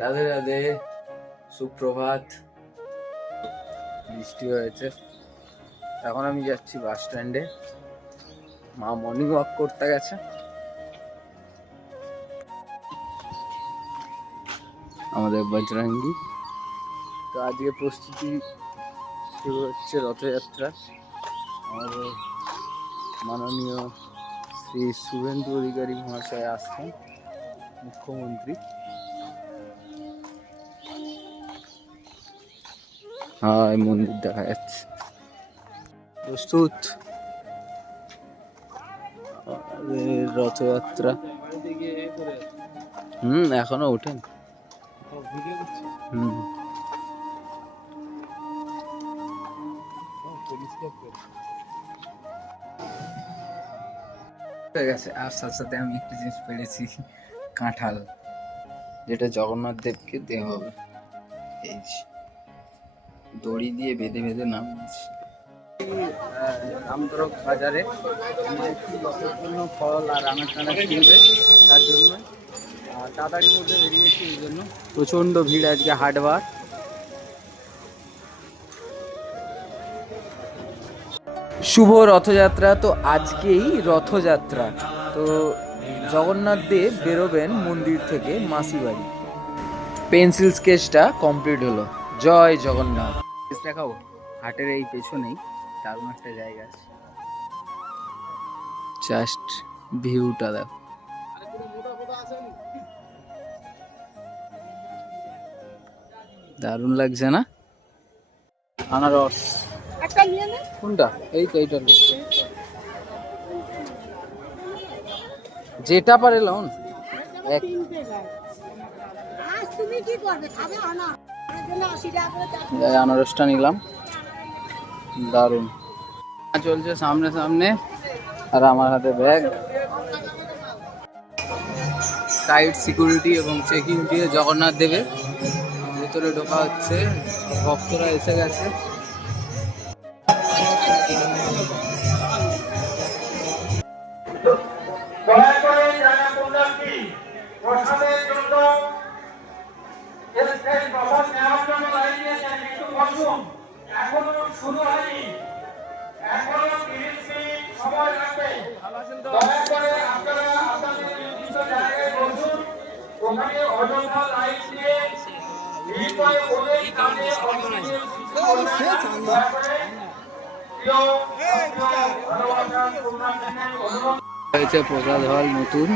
রাধে রাধে, সুপ্রভাত। বৃষ্টি হয়েছে। এখন আমি যাচ্ছি বাস স্ট্যান্ডে। মা মর্নিং ওয়াক করতে গেছে। আমাদের বজরঙ্গি। তো আজকে প্রস্তুতি শুরু হচ্ছে রথযাত্রা। আমাদের মাননীয় শ্রী শুভেন্দু অধিকারী মহাশয় আসছেন, মুখ্যমন্ত্রী। হ্যাঁ, মন্দির দেখা যাচ্ছে। প্রস্তুত রথযাত্রা। এখনো ওঠেন। হয়ে গেছে। আর সাথে সাথে আমি একটা জিনিস পেরেছি, কাঁঠাল, যেটা জগন্নাথ দেবকে দেওয়া হবে। এই দড়ি দিয়ে বেঁধে বেঁধে নামিয়েছি। রামতরক বাজারে জন্য ফল আর আনাজ টানাজ কিনবে, তার জন্য তাড়াতাড়ির মধ্যে বেরিয়েছি। এই জন্য প্রচণ্ড ভিড় আজকে, হাটবার। শুভ রথযাত্রা। তো আজকেই রথযাত্রা। তো জগন্নাথ দেব বেরোবেন মন্দির থেকে মাসি বাড়ি। পেন্সিল স্কেচটা কমপ্লিট হলো। জয় জগন্নাথ। দেখাও, হাটের এই পেছনেই দারুণ একটা জায়গা আছে। জাস্ট ভিউটা দেখো। দারুণ লাগছে না? আনারস কোনটা? এই তো এইটার, যেটা পারে লন। আনারসটা নিলাম, দারুণ চলছে সামনে সামনে। আর আমার হাতে ব্যাগ। টাইট সিকিউরিটি এবং চেকিং দিয়ে জগন্নাথ দেবের ভেতরে ঢোকা হচ্ছে। ভক্তরা এসে গেছে। শুরু হয়নি, এখনো 30 মিনিট সময় লাগবে। দয়া করে আপনারা আপনাদের নির্দিষ্ট জায়গায় বসুন। ওখানে অযথা লাইট দিয়ে ভিড় করে বলেই কাজে দয়া করে হয়েছে প্রসাদ হল নতুন।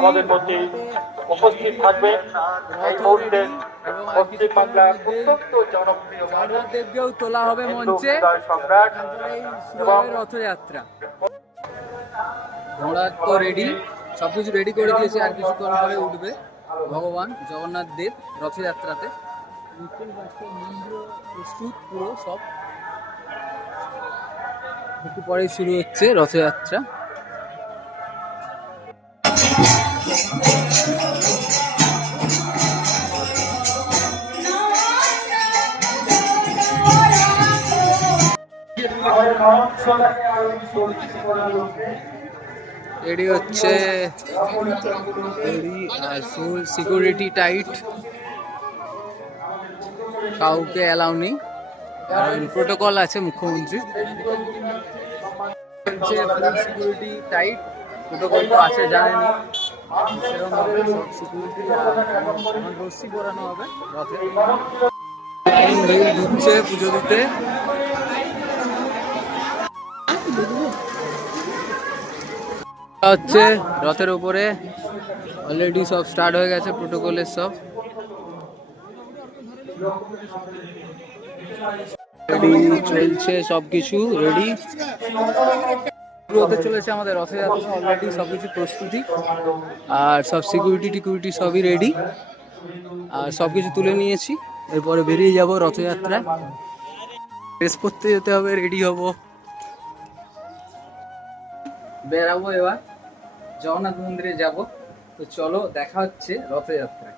আমাদের মধ্যে উপস্থিত থাকবেন এই মুহূর্তে পশ্চিম বাংলার অত্যন্ত জনপ্রিয় দেবকেও তোলা হবে মঞ্চে। সম্রাট এবং রথযাত্রা ঘোড়া তো রেডি, সবকিছু রেডি করে দিয়েছে। আর কিছুক্ষণ পরে উঠবে ভগবান জগন্নাথ দেব রথযাত্রাতে। প্রস্তুত পুরো সব, একটু পরেই শুরু হচ্ছে রথযাত্রা। রেডি হচ্ছে, আর ফুল সিকিউরিটি টাইট, কাউকে অ্যালাউ নেই, কারণ প্রোটোকল আছে মুখ্যমন্ত্রী। ফুল সিকিউরিটি টাইট, প্রোটোকল তো আছে জানেনি। সেরকমভাবে সব সিকিউরিটি রশ্মি করানো হবে রথে। ঢুকছে পুজো দিতে। হচ্ছে রথের উপরে অলরেডি সব স্টার্ট হয়ে গেছে, প্রোটোকলের সব রেডি চলছে, সবকিছু রেডি হতে চলেছে আমাদের রথযাত্রা। অলরেডি সবকিছু প্রস্তুতি, আর সব সিকিউরিটি টিকিউরিটি সবই রেডি, আর সবকিছু তুলে নিয়েছি। এরপরে বেরিয়ে যাব রথযাত্রায়। ড্রেস পরতে যেতে হবে, রেডি হব, বেরাবো। এবার জগন্নাথ মন্দিরে যাব। তো চলো, দেখা হচ্ছে রথযাত্রায়।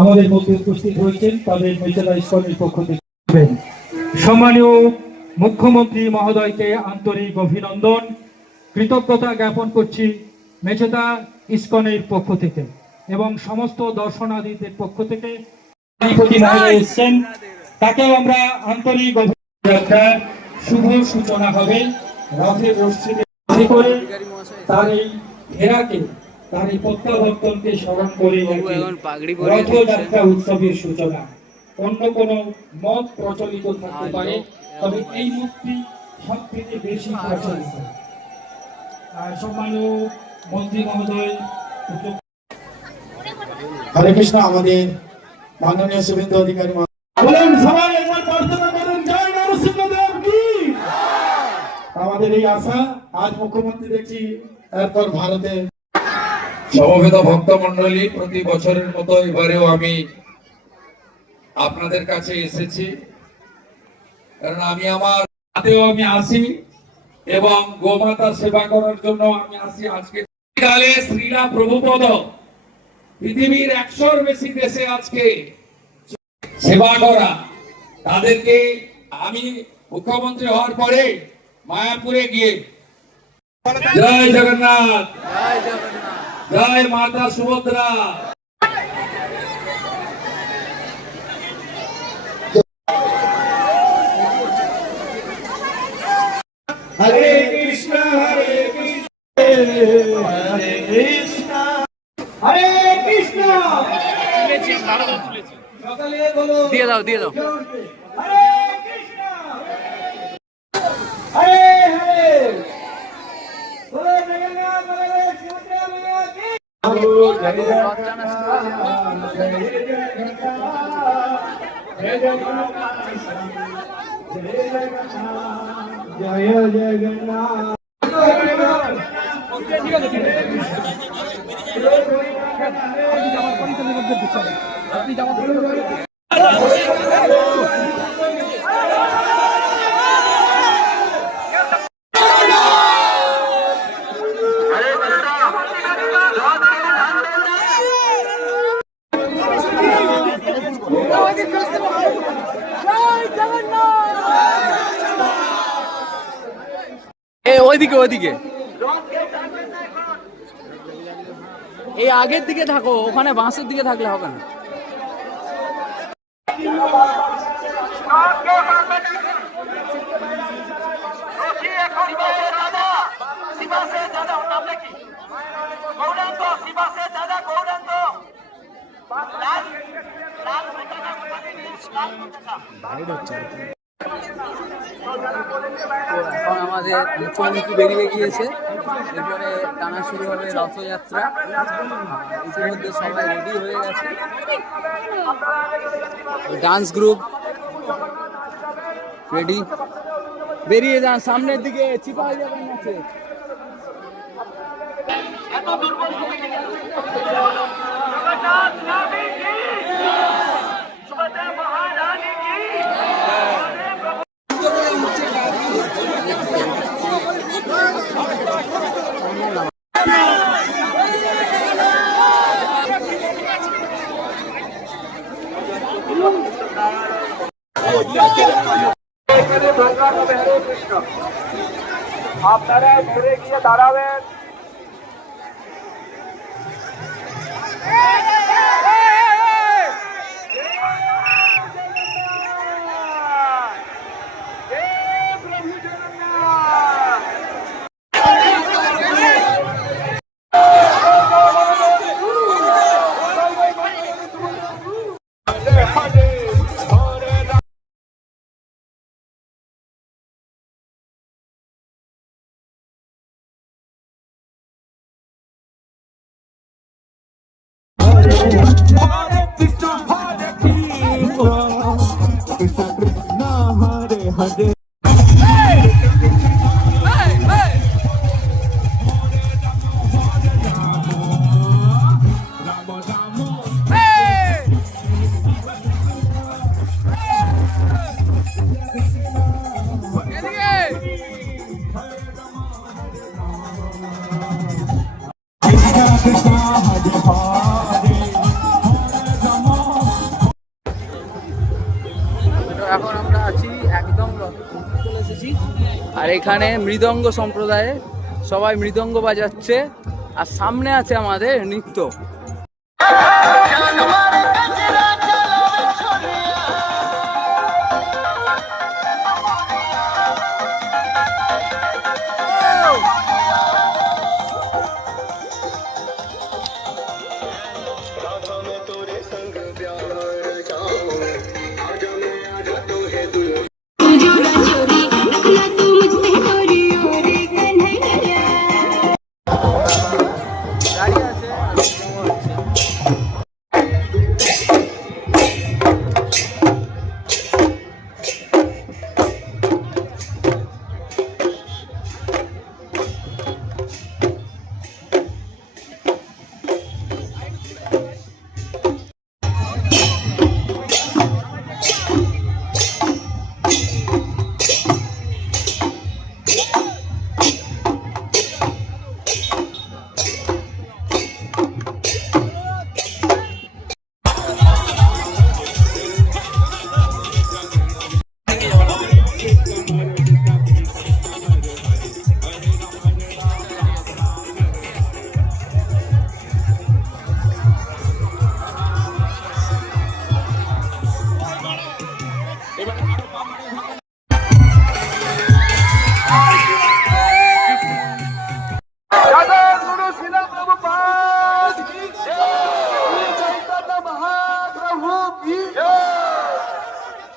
আমাদের মধ্যে উপস্থিত হয়েছেন তাদের মেচেদা ইসকনের পক্ষ থেকে। সম্মানীয় মুখ্যমন্ত্রী মহোদয়কে আন্তরিক অভিনন্দন, কৃতজ্ঞতা জ্ঞাপন করছি মেচেদা ইসকনের পক্ষ থেকে এবং সমস্ত দর্শনার্থীদের পক্ষ থেকে। অধিপতি মহোদয় এসেছেন, তাকেও আমরা আন্তরিক অভিনন্দন। শুভ সূচনা হবে রথের রশ্মিতে করে তার এই ঘেরাকে, তার এই প্রত্যাবর্তনকে স্মরণ করে রথযাত্রা উৎসবের সূচনা। অন্য কোনো মত প্রচলিত থাকতে পারে, তবে এই মতটি সব থেকে বেশি প্রচলিত। সম্মানীয় মন্ত্রী মহোদয়, হরে কৃষ্ণ। আমাদের মাননীয় শুভেন্দু অধিকারী বলেন, সবাই একবার প্রার্থনা করেন, জয় নরসিংহদেব কি। আমাদের এই আশা, আজ মুখ্যমন্ত্রী দেখছি এরপর ভারতে। সমবেত ভক্ত মন্ডলী, প্রতি বছরের মতো এবারেও আমি আপনাদের কাছে এসেছি, কারণ আমি আমার হাতেও আমি আসি এবং গোমাতার সেবা করার জন্য আমি আসি। আজকে কালে শ্রীরাম প্রভুপদ পৃথিবীর 100-র বেশি দেশে আজকে সেবা করা, তাদেরকে আমি মুখ্যমন্ত্রী হওয়ার পরে মায়াপুরে গিয়ে জয় জগন্নাথ, জয় মাতা সুভদ্রা। হরে কৃষ্ণ হরে কৃষ্ণ হরে কৃষ্ণ হরে কৃষ্ণ। সকালে বলো, দিয়ে দাও দিয়ে দাও। হরে কৃষ্ণ হরে হরে, বলো জগন্নাথ বলো সুভদ্রা মাতা কি। জয় জগন্নাথ। ওইদিকে ওইদিকে, এই আগের দিকে থাকো, ওখানে বাঁশের দিকে থাকলে হবে না। তো এখন আমাদের মুখ্যমন্ত্রী বেরিয়ে গিয়েছে, এরপরে টানা শুরু হবে রথযাত্রা। ইতিমধ্যে সবাই রেডি হয়ে গেছে, ডান্স গ্রুপ রেডি। বেরিয়ে যান সামনের দিকে, চিপা হয়ে যাবেন আছে। আপনারা ঘুরে গিয়ে দাঁড়াবেন। এখন আমরা আছি একদম চলে এসেছি, আর এখানে মৃদঙ্গ সম্প্রদায়ে সবাই মৃদঙ্গ বাজাচ্ছে, আর সামনে আছে আমাদের নৃত্য। গাড়ি আছে আর মৃদঙ্গ হচ্ছে। जगद्गुरु शिला प्रभुपाद की जय, चैतन्य महाप्रभु की जय,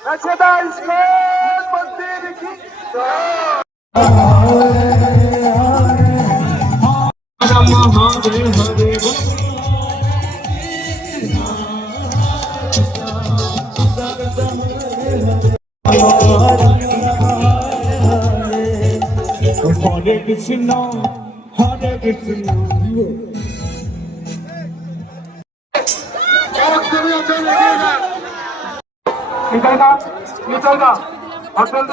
रचना इस्कॉन मंदिर की जय। Hare Krishna, Hare Krishna. निकलना निकलना होटल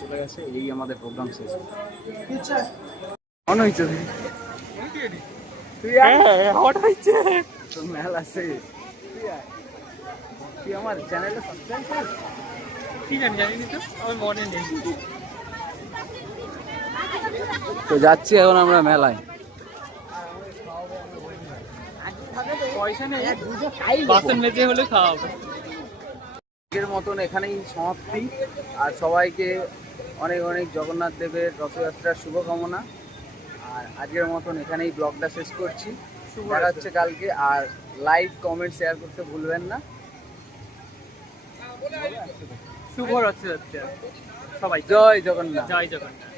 চলে গেছে, এই আমাদের প্রোগ্রাম শেষ। অন হয়েছে মেলা শেষ। তুই আমার চ্যানেলে সাবস্ক্রাইব কর। ঠিক আছে, জানি তো আমার মনে নেই। তো যাচ্ছি এখন আমরা মেলায়। পয়সা নেই, বাসন মেজে হলে খাওয়াবো। আজকের মতন এখানেই সমাপ্তি, আর সবাইকে অনেক অনেক জগন্নাথ দেবের রথযাত্রার শুভকামনা। আর আজকের মতন এখানেই ব্লগটা শেষ করছি। দেখা হচ্ছে কালকে। আর লাইক, কমেন্ট, শেয়ার করতে ভুলবেন না। শুভ রথযাত্রা সবাই, জয় জগন্নাথ। জয় জগন্নাথ।